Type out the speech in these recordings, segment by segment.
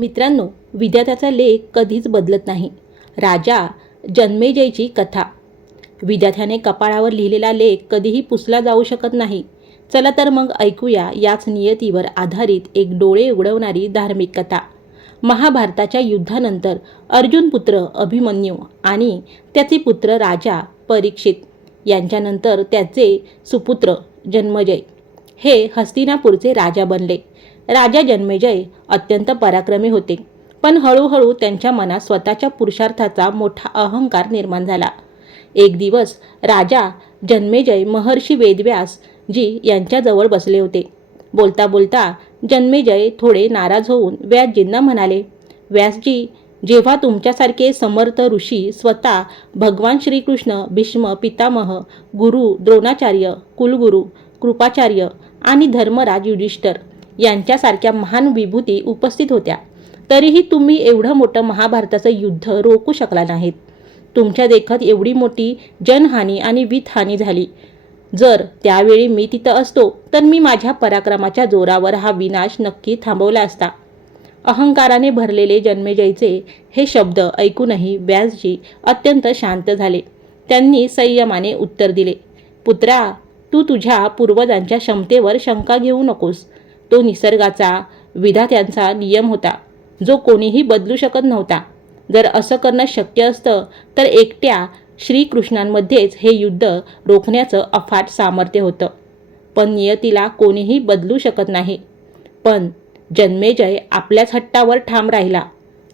मित्रांनो, विधात्याचा लेख कधीच बदलत नाही. राजा जन्मेजयची कथा. विधात्याने कपाळावर लिहिलेला लेख कधीही पुसला जाऊ शकत नाही. चला तर मग ऐकूया याच नियतीवर आधारित एक डोळे उघडवणारी धार्मिक कथा. महाभारताच्या युद्धानंतर अर्जुन पुत्र अभिमन्यू आणि त्याचे पुत्र राजा परीक्षित यांच्यानंतर त्याचे सुपुत्र जन्मेजय हे हस्तिनापूरचे राजा बनले. राजा जन्मेजय अत्यंत पराक्रमी होते, पण हळूहळू त्यांच्या मनात स्वतःच्या पुरुषार्थाचा मोठा अहंकार निर्माण झाला. एक दिवस राजा जन्मेजय महर्षी वेदव्यास जी यांच्याजवळ बसले होते. बोलता बोलता जन्मेजय थोडे नाराज होऊन व्यासजींना म्हणाले, व्यासजी, जेव्हा तुमच्यासारखे समर्थ ऋषी स्वतः भगवान श्रीकृष्ण, भीष्म पितामह, गुरु द्रोणाचार्य, कुलगुरू कृपाचार्य आणि धर्मराज युधिष्ठिर यांच्यासारख्या महान विभूती उपस्थित होत्या, तरीही तुम्ही एवढं मोठं महाभारताचं युद्ध रोखू शकला नाहीत. तुमच्या देखत एवढी मोठी जनहानी आणि वित्तहानी झाली. जर त्यावेळी मी तिथं असतो तर मी माझ्या पराक्रमाच्या जोरावर हा विनाश नक्की थांबवला असता. अहंकाराने भरलेले जन्मेजयचे हे शब्द ऐकूनही व्यासजी अत्यंत शांत झाले. त्यांनी संयमाने उत्तर दिले, पुत्रा, तू तुझ्या पूर्वजांच्या क्षमतेवर शंका घेऊ नकोस. तो निसर्गाचा, विधात्यांचा नियम होता, जो कोणीही बदलू शकत नव्हता. जर असं करणं शक्य असतं तर एकट्या श्रीकृष्णांमध्येच हे युद्ध रोखण्याचं अफाट सामर्थ्य होतं. पण नियतीला कोणीही बदलू शकत नाही. पण जन्मेजय आपल्याच हट्टावर ठाम राहिला.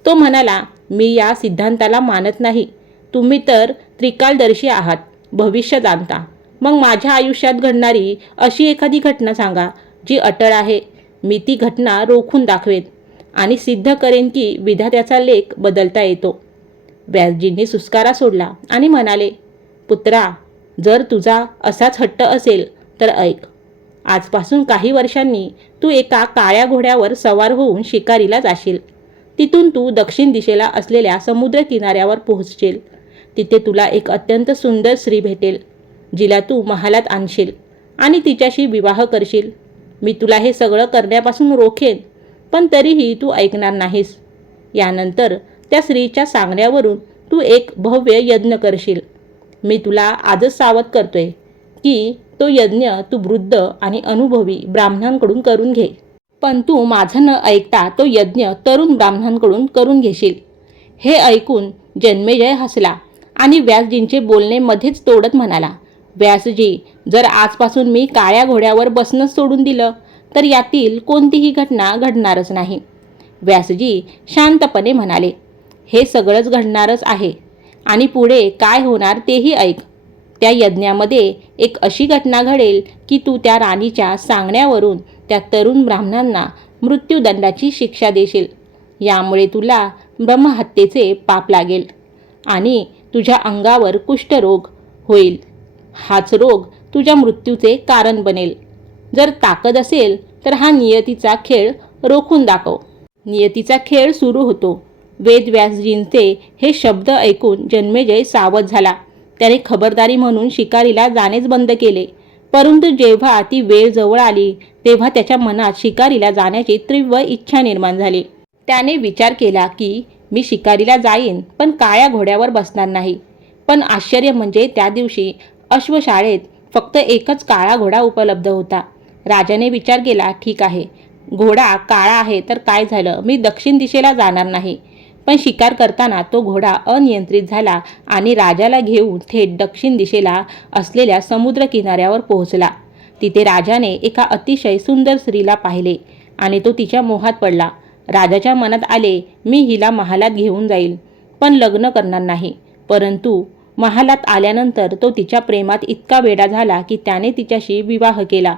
तो म्हणाला, मी या सिद्धांताला मानत नाही. तुम्ही तर त्रिकालदर्शी आहात, भविष्य जाणता. मग माझ्या आयुष्यात घडणारी अशी एखादी घटना सांगा जी अटळ आहे. मी ती घटना रोखून दाखवेन आणि सिद्ध करेन की विधात्याचा लेख बदलता येतो. व्यासजींनी सुस्कारा सोडला आणि म्हणाले, पुत्रा, जर तुझा असाच हट्ट असेल तर ऐक. आजपासून काही वर्षांनी तू एका काळ्या घोड्यावर सवार होऊन शिकारीला जाशील. तिथून तू दक्षिण दिशेला असलेल्या समुद्र किनाऱ्यावर पोहोचशील. तिथे तुला एक अत्यंत सुंदर स्त्री भेटेल, जिला तू महालात आणशील आणि तिच्याशी विवाह करशील. मी तुला हे सगळं करण्यापासून रोखेन, पण तरीही तू ऐकणार नाहीस. यानंतर त्या स्त्रीच्या सांगण्यावरून तू एक भव्य यज्ञ करशील. मी तुला आजच सावध करतोय की तो यज्ञ तू वृद्ध आणि अनुभवी ब्राह्मणांकडून करून घे. पण तू माझं न ऐकता तो यज्ञ तरुण ब्राह्मणांकडून करून घेशील. हे ऐकून जन्मेजय हसला आणि व्यासजींचे बोलणे मध्येच तोडत म्हणाला, व्यासजी, जर आजपासून मी काळ्या घोड्यावर बसणं सोडून दिलं तर यातील कोणतीही घटना घडणारच नाही. व्यासजी शांतपणे म्हणाले, हे सगळंच घडणारच आहे आणि पुढे काय होणार तेही ऐक. त्या यज्ञामध्ये एक अशी घटना घडेल की तू त्या राणीच्या सांगण्यावरून त्या तरुण ब्राह्मणांना मृत्यूदंडाची शिक्षा देशील. यामुळे तुला ब्रह्महत्येचे पाप लागेल आणि तुझ्या अंगावर कुष्ठरोग होईल. हाच रोग तुझ्या मृत्यूचे कारण बनेल. जर ताकद असेल तर हा नियतीचा खेळ रोखून दाखव. नियतीचा खेळ सुरू होतो. वेदव्यासजींचे हे शब्द ऐकून जन्मेजय सावध झाला. त्याने खबरदारी म्हणून शिकारीला जाणेच बंद केले. परंतु जेव्हा ती वेळ जवळ आली तेव्हा त्याच्या मनात शिकारीला जाण्याची तीव्र इच्छा निर्माण झाली. त्याने विचार केला की मी शिकारीला जाईन, पण काळ्या घोड्यावर बसणार नाही. पण आश्चर्य म्हणजे त्या दिवशी अश्वशाळेत फक्त एकच काळा घोडा उपलब्ध होता. राजाने विचार केला, ठीक आहे, घोडा काळा आहे तर काय झालं, मी दक्षिण दिशेला जाणार नाही. पण शिकार करताना तो घोडा अनियंत्रित झाला आणि राजाला घेऊन थेट दक्षिण दिशेला असलेल्या समुद्र किनाऱ्यावर पोहोचला. तिथे राजाने एका अतिशय सुंदर स्त्रीला पाहिले आणि तो तिच्या मोहात पडला. राजाच्या मनात आले, मी हिला महालात घेऊन जाईल, पण लग्न करणार नाही. परंतु महालात आल्यानंतर तो तिच्या प्रेमात इतका वेडा झाला की त्याने तिच्याशी विवाह केला.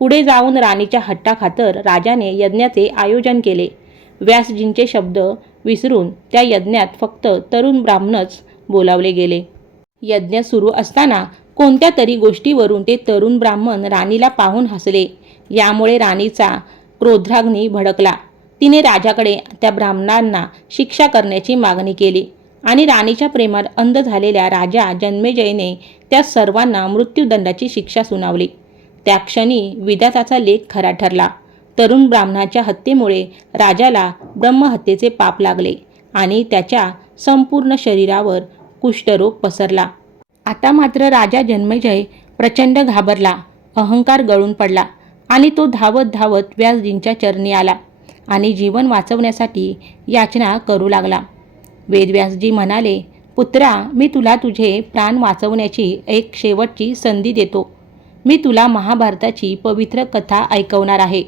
पुढे जाऊन राणीच्या हट्टाखातर राजाने यज्ञाचे आयोजन केले. व्यासजींचे शब्द विसरून त्या यज्ञात फक्त तरुण ब्राह्मणच बोलावले गेले. यज्ञ सुरू असताना कोणत्या तरी गोष्टीवरून ते तरुण ब्राह्मण राणीला पाहून हसले. यामुळे राणीचा क्रोधाग्नी भडकला. तिने राजाकडे त्या ब्राह्मणांना शिक्षा करण्याची मागणी केली आणि राणीच्या प्रेमात अंध झालेल्या राजा जन्मेजयने त्या सर्वांना मृत्यूदंडाची शिक्षा सुनावली. त्या क्षणी विधात्याचा लेख खरा ठरला. तरुण ब्राह्मणाच्या हत्येमुळे राजाला ब्रह्महत्येचे पाप लागले आणि त्याच्या संपूर्ण शरीरावर कुष्ठरोग पसरला. आता मात्र राजा जन्मेजय प्रचंड घाबरला, अहंकार गळून पडला आणि तो धावत धावत व्यासजींच्या चरणी आला आणि जीवन वाचवण्यासाठी याचना करू लागला. वेदव्यासजी म्हणाले, पुत्रा, मी तुला तुझे प्राण वाचवण्याची एक शेवटची संधी देतो. मी तुला महाभारताची पवित्र कथा ऐकवणार आहे.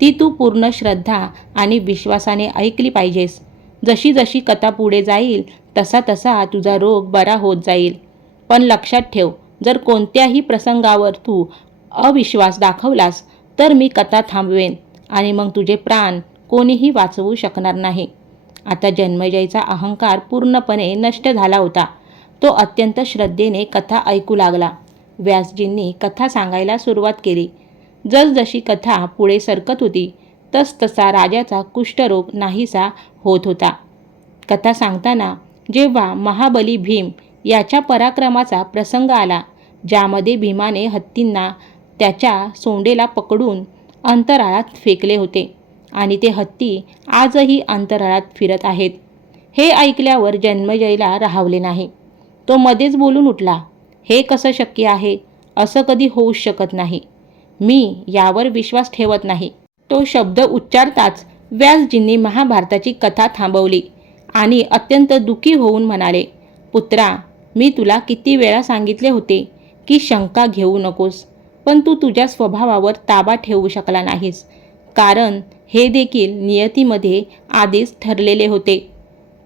ती तू पूर्ण श्रद्धा आणि विश्वासाने ऐकली पाहिजेस. जशी जशी कथा पुढे जाईल तसा तसा तुझा रोग बरा होत जाईल. पण लक्षात ठेव, जर कोणत्याही प्रसंगावर तू अविश्वास दाखवलास तर मी कथा थांबवेन आणि मग तुझे प्राण कोणीही वाचवू शकणार नाही. आता जन्मेजयचा अहंकार पूर्णपणे नष्ट झाला होता. तो अत्यंत श्रद्धेने कथा ऐकू लागला. व्यासजींनी कथा सांगायला सुरुवात केली. जसजशी कथा पुढे सरकत होती तसतसा राजाचा कुष्ठरोग नाहीसा होत होता. कथा सांगताना जेव्हा महाबली भीम याच्या पराक्रमाचा प्रसंग आला, ज्यामध्ये भीमाने हत्तींना त्याच्या सोंडेला पकडून अंतराळात फेकले होते आणि ते हत्ती आजही अंतराळात फिरत आहेत, हे ऐकल्यावर जन्मेजयला राहवले नाही. तो मध्येच बोलून उठला, हे कसं शक्य आहे? असं कधी होऊच शकत नाही. मी यावर विश्वास ठेवत नाही. तो शब्द उच्चारताच व्यासजींनी महाभारताची कथा थांबवली आणि अत्यंत दुःखी होऊन म्हणाले, पुत्रा, मी तुला किती वेळा सांगितले होते की शंका घेऊ नकोस, पण तू तुझ्या स्वभावावर ताबा ठेवू शकला नाहीस, कारण हे देखील नियतीमध्ये आधीच ठरलेले होते.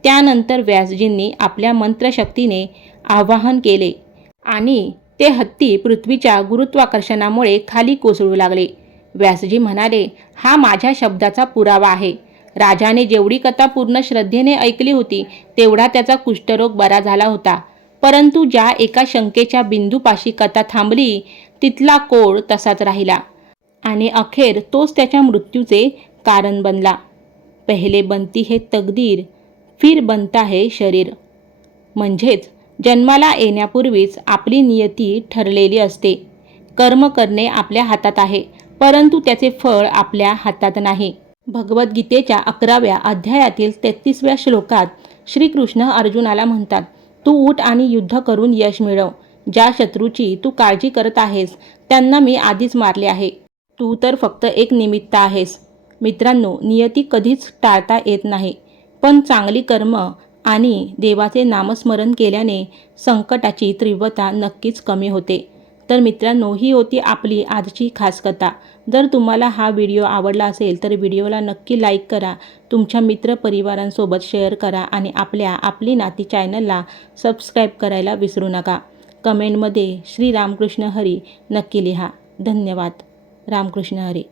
त्यानंतर व्यासजींनी आपल्या मंत्रशक्तीने आवाहन केले आणि ते हत्ती पृथ्वीच्या गुरुत्वाकर्षणामुळे खाली कोसळू लागले. व्यासजी म्हणाले, हा माझ्या शब्दाचा पुरावा आहे. राजाने जेवढी कथा पूर्ण श्रद्धेने ऐकली होती तेवढा त्याचा कुष्ठरोग बरा झाला होता, परंतु ज्या एका शंकेच्या बिंदूपाशी कथा थांबली तिथला कोड तसाच राहिला आणि अखेर तोच त्याच्या मृत्यूचे कारण बनला. पहिले बनती है तकदीर, फिर बनता है शरीर. म्हणजेच जन्माला येण्यापूर्वीच आपली नियती ठरलेली असते. कर्म करणे आपल्या हातात आहे, परंतु त्याचे फळ आपल्या हातात नाही. भगवद्गीतेच्या 11व्या अध्यायातील 33व्या श्लोकात श्रीकृष्ण अर्जुनाला म्हणतात, तू उठ आणि युद्ध करून यश मिळव. ज्या शत्रूची तू काळजी करत आहेस त्यांना मी आधीच मारले आहे. तू तर फक्त एक निमित्त आहेस. मित्रांनो, नियती कधीच टाळता येत नाही, पण चांगली कर्म आणि देवाचे नामस्मरण केल्याने संकटाची तीव्रता नक्कीच कमी होते. तर मित्रांनो, ही होती आपली आजची खास कथा. जर तुम्हाला हा व्हिडिओ आवडला असेल तर व्हिडिओला नक्की लाईक करा, तुमच्या मित्रपरिवारांसोबत शेअर करा आणि आपली नाती चॅनलला सबस्क्राईब करायला विसरू नका. कमेंटमध्ये श्री रामकृष्ण हरी नक्की लिहा. धन्यवाद. रामकृष्ण हरी.